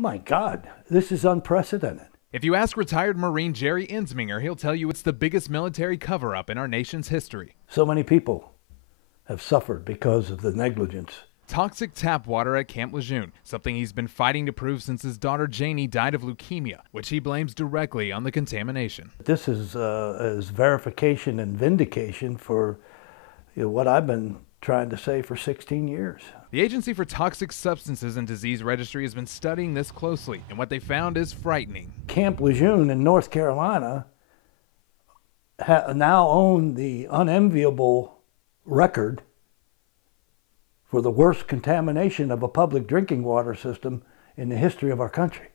My God, this is unprecedented. If you ask retired Marine Jerry Insminger, he'll tell you it's the biggest military cover-up in our nation's history. So many people have suffered because of the negligence. Toxic tap water at Camp Lejeune, something he's been fighting to prove since his daughter Janie died of leukemia, which he blames directly on the contamination. This is verification and vindication for what I've been trying to say for 16 years. The Agency for Toxic Substances and Disease Registry has been studying this closely, and what they found is frightening. Camp Lejeune in North Carolina now own the unenviable record for the worst contamination of a public drinking water system in the history of our country.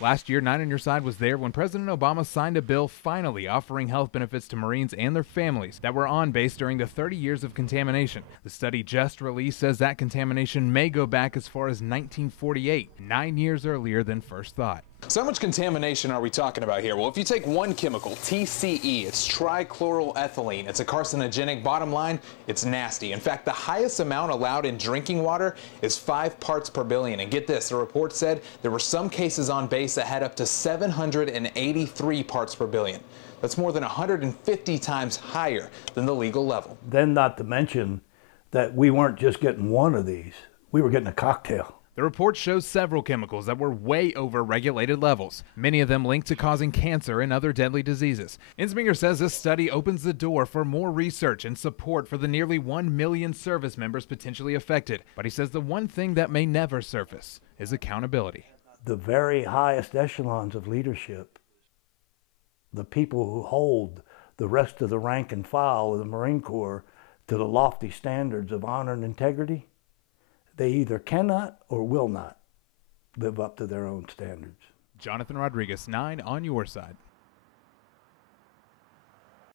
Last year, 9 on Your Side was there when President Obama signed a bill finally offering health benefits to Marines and their families that were on base during the 30 years of contamination. The study just released says that contamination may go back as far as 1948, 9 years earlier than first thought. So how much contamination are we talking about here? Well, if you take one chemical, TCE, it's trichloroethylene. It's a carcinogenic. Bottom line, it's nasty. In fact, the highest amount allowed in drinking water is 5 parts per billion. And get this, the report said there were some cases on base that had up to 783 parts per billion. That's more than 150 times higher than the legal level. Then not to mention that we weren't just getting one of these, we were getting a cocktail. The report shows several chemicals that were way over regulated levels, many of them linked to causing cancer and other deadly diseases. Insminger says this study opens the door for more research and support for the nearly 1 million service members potentially affected. But he says the one thing that may never surface is accountability. The very highest echelons of leadership, the people who hold the rest of the rank and file of the Marine Corps to the lofty standards of honor and integrity, they either cannot or will not live up to their own standards. Jonathan Rodriguez, 9 on Your Side.